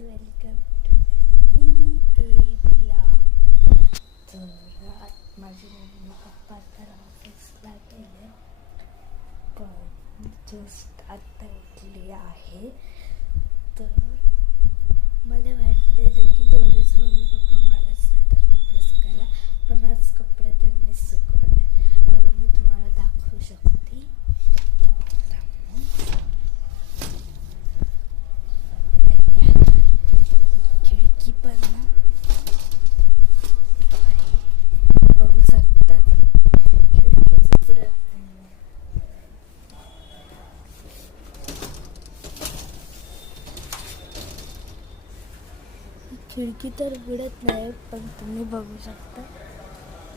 Welcome to mini a blog. तर माझे mummy papa तर ऑफिसला गेले, पण जस्ट आत्ता उठली आहे. तर मला वाटलेलं की दोनच मम्मी पप्पा मलाच देतात कपडे सुकायला, पण आज कपडे त्यांनी सुकवले. मी तुम्हाला दाखवू शकते. खिडकी पण ना बघू शकतात, खिडकीचं पुढं खिडकी तर उघडत नाही, पण तुम्ही बघू शकता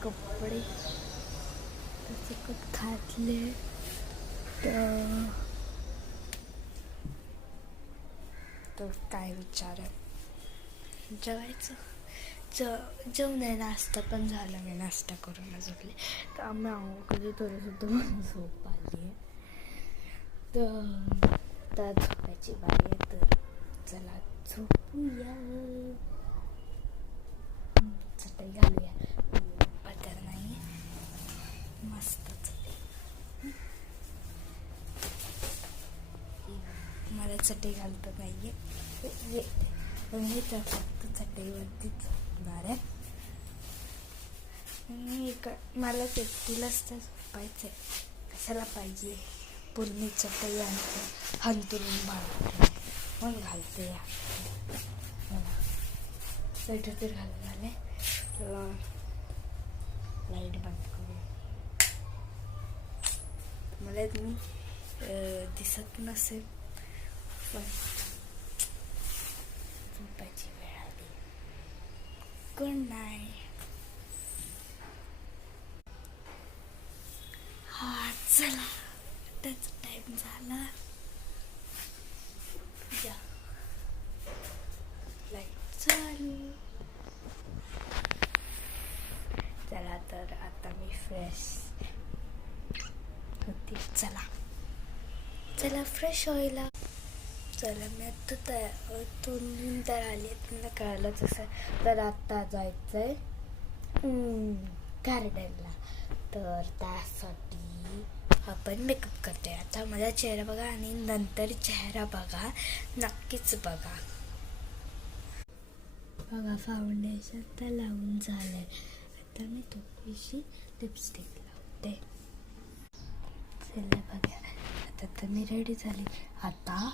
कपडे सुकत घातले. तर काय विचार आहे, जेवायचं जेवण आहे. नाश्ता पण झाला, मी नाश्ता करूनच झोपले. तर आम्ही कधी थोडंसुद्धा मला झोप आली आहे. तर झोपायची बारी आहे, तर चला झोपूया. चटई घालूया, पदर नाही मस्त चटई. मला चटई घालता नाही आहे, मी तर फक्त चटईवरतीच झोपणार आहे. मला एकटीलाच तर झोपायचं आहे, कशाला पाहिजे पूर्ण चटई आणते हंतरून बाळते मग घालते. या मला स्वेटर तर घालून झाले. लाईट बंद करू. मला मी दिसत नसेल, पण झोपायची वेळ आली. Good night. हा चला, त्याचा टाइम झाला. या लाईट चालू. चला, तर आता मी फ्रेश होते. चला फ्रेश व्हायला. चला, मी आता तोंडून तर आली. त्यांना कळलंच असं. तर आत्ता जायचं आहे गार्डनला. तर त्यासाठी आपण मेकअप करते. आता माझा चेहरा बघा आणि नंतर चेहरा बघा, नक्कीच बघा. फाउंडेशन तर लावून झालं आहे. आता मी थोडीशी लिपस्टिक लावते. चला बघा, आता तर मी रेडी झाली. आता